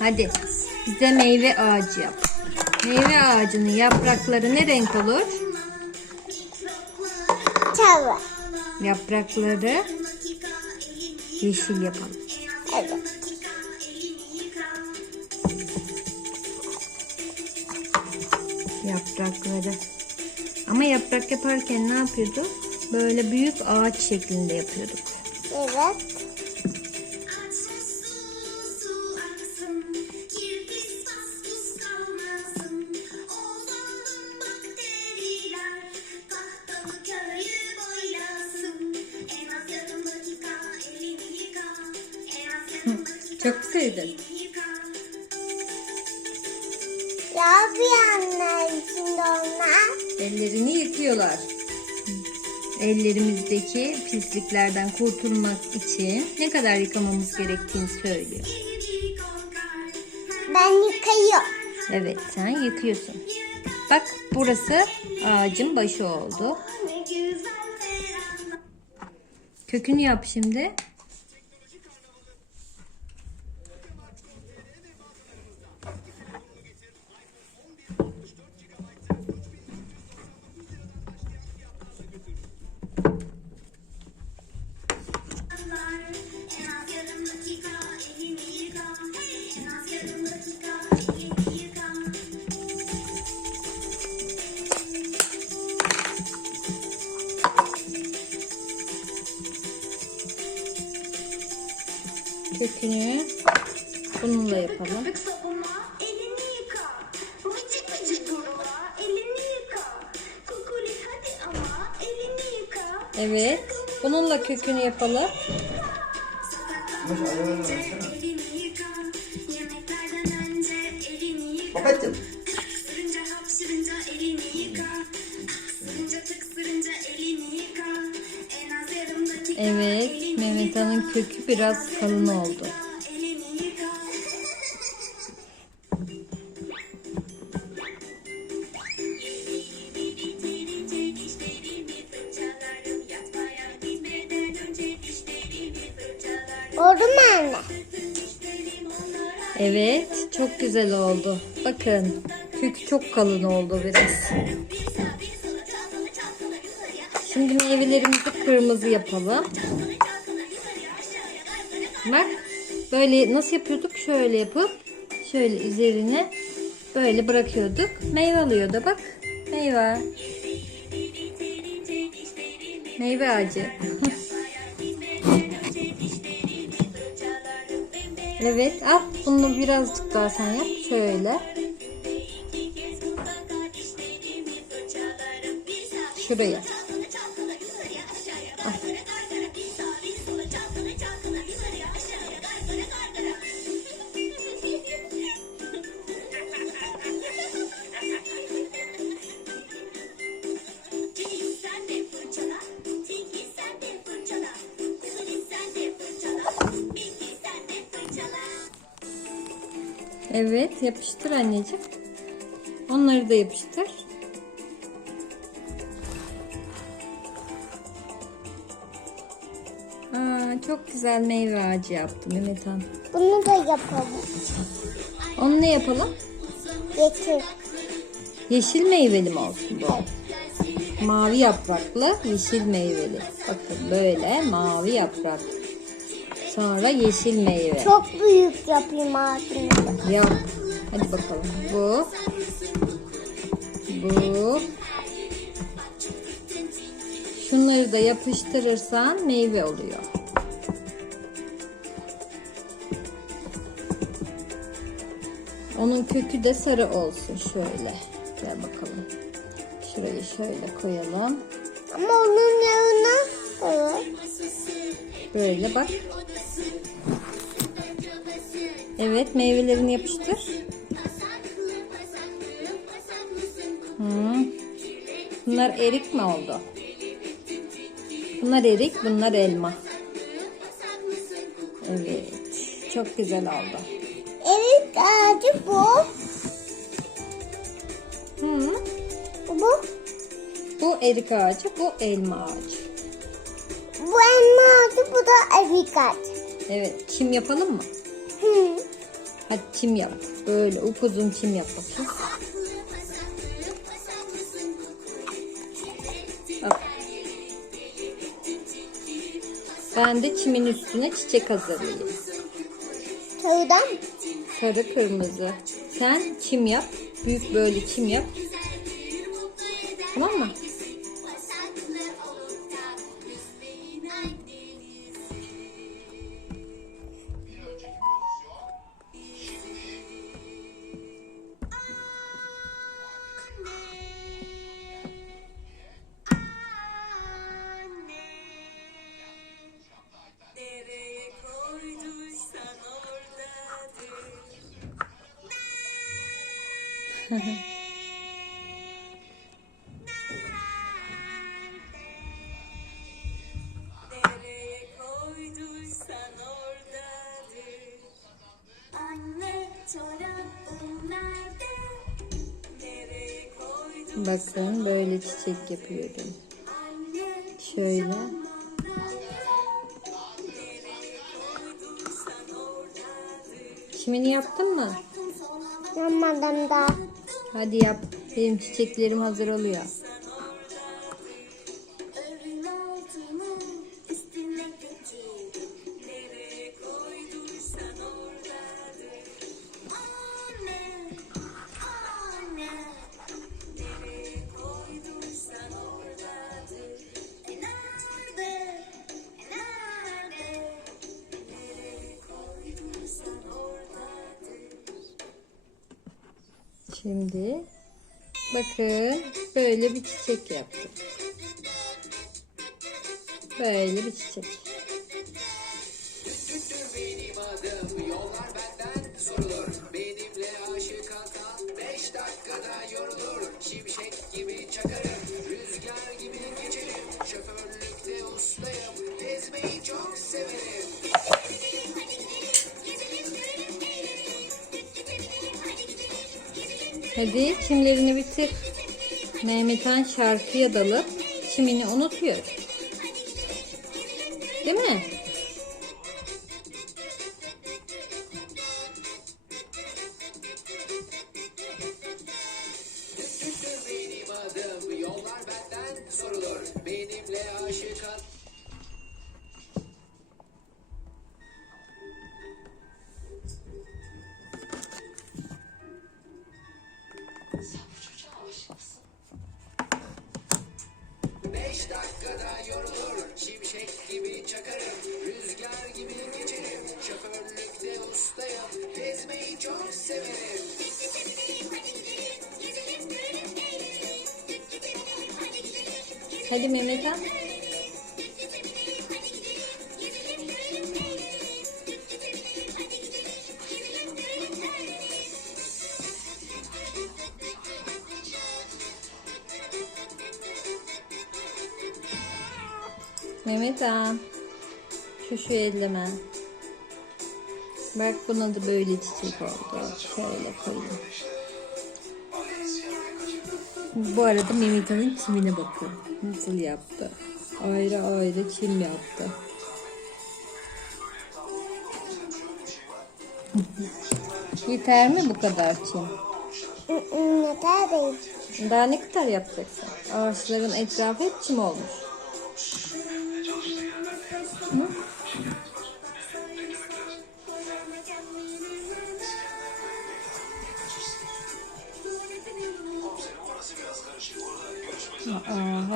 Hadi bize meyve ağacı yap. Meyve ağacının yaprakları ne renk olur? Sarı. Yaprakları yeşil yapalım. Evet. Yaprakları. Ama yaprak yaparken ne yapıyorduk? Böyle büyük ağaç şeklinde yapıyorduk. Evet. Çok sevdim. Ya bir anne şimdi onlar. Ellerini yıkıyorlar. Ellerimizdeki pisliklerden kurtulmak için ne kadar yıkamamız gerektiğini söylüyor. Ben yıkayıyorum. Evet sen yıkıyorsun. Bak burası ağacın başı oldu. Kökünü yap şimdi. Ama elini yıka. Evet. Bununla kökünü yapalım. Elini kökü biraz kalın oldu. Oldu mu anne? Evet. Çok güzel oldu. Bakın. Kökü çok kalın oldu biraz. Şimdi meyvelerimizi kırmızı yapalım. Böyle nasıl yapıyorduk? Şöyle yapıp şöyle üzerine böyle bırakıyorduk. Meyve alıyordu bak. Meyve. Meyve ağacı. evet al bunu birazcık daha sen yap. Şöyle. Şuraya. Evet yapıştır anneciğim. Onları da yapıştır. Aa, çok güzel meyve ağacı yaptı Mehmet Han. Bunu da yapalım. Onu ne yapalım? Getir. Yeşil meyveli mi olsun bu? Mavi yapraklı yeşil meyveli. Bakın böyle mavi yaprak. Sonra yeşil meyve. Çok büyük yapayım ağzını. Yap. Hadi bakalım. Bu. Bu. Şunları da yapıştırırsan meyve oluyor. Onun kökü de sarı olsun şöyle. Gel bakalım. Şurayı şöyle koyalım. Ama onun yanına. Böyle bak. Evet meyvelerini yapıştır. Hmm. Bunlar erik mi oldu? Bunlar erik, bunlar elma. Evet. Çok güzel oldu. Evet ağacı bu. Hı. Bu. Bu erik ağacı, bu elma ağacı. Bu elma ağacı bu da erik ağacı. Evet. Çim yapalım mı? Hı. Hadi çim yap. Böyle upuzun çim yap bakayım. Bak. Ben de çimin üstüne çiçek hazırlayayım. Sarıdan? Sarı kırmızı. Sen çim yap. Büyük böyle çim yap. Tamam mı? Bakın böyle çiçek yapıyorum. Şöyle. Çimini yaptın mı? Yanmadan da. Hadi yap. Benim çiçeklerim hazır oluyor. Şimdi bakın böyle bir çiçek yaptım. Böyle bir çiçek. Hadi çimlerini bitir. Mehmethan şarkıya dalıp çimini unutuyor. Değil mi? Yollar benden sorulur Benimle aşık atan Hadi Mehmethan. Mehmethan. Şu şu elleme. Bak buna da böyle çiçek oldu. Şöyle koyayım. Bu arada Mehmethan'ın çimine bakın. Nasıl yaptı. Ayrı ayrı çim yaptı. Yeter mi bu kadar Ne kadar değil. Daha ne kadar yapacaksın? Ağaçların etrafı hep çim olmuş.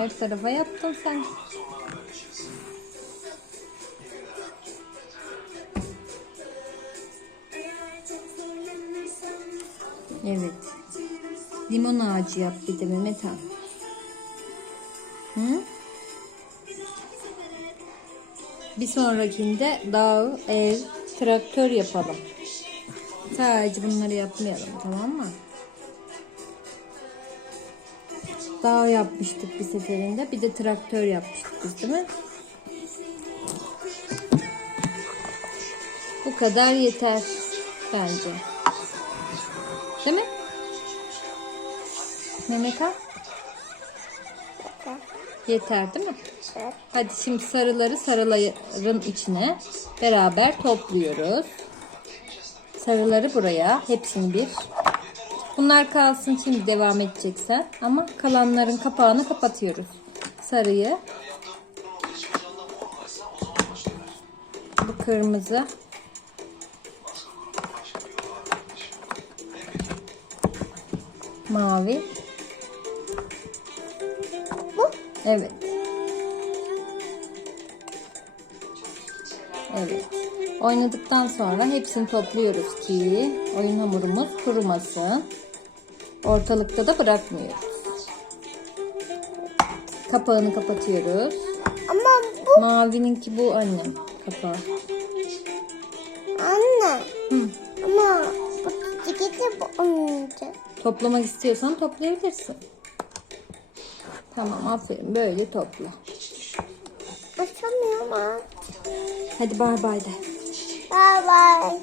Her tarafa yaptın sen. Evet. Limon ağacı yap bir de Mehmet Han. Hı? Bir sonrakinde dağ, ev, traktör yapalım. Sadece bunları yapmayalım tamam mı? Dağ yapmıştık bir seferinde. Bir de traktör yapmıştık biz değil mi? Bu kadar yeter bence. Değil mi? Mehmet Han? Yeter değil mi? Hadi şimdi sarıları sarıların içine beraber topluyoruz. Sarıları buraya. Hepsini bir. Bunlar kalsın şimdi devam edeceksen. Ama kalanların kapağını kapatıyoruz. Sarıyı. Bu kırmızı. Mavi. Bu. Evet. Evet. Oynadıktan sonra hepsini topluyoruz ki oyun hamurumuz kurumasın. Ortalıkta da bırakmıyoruz. Kapağını kapatıyoruz. Ama bu Mavininki bu annem kapağı. anne. Hı. Ama bu de bu oyuncak. Toplamak istiyorsan toplayabilirsin. Tamam aferin böyle topla. Açamıyorum ama. Hadi bay bay de. Bye bye.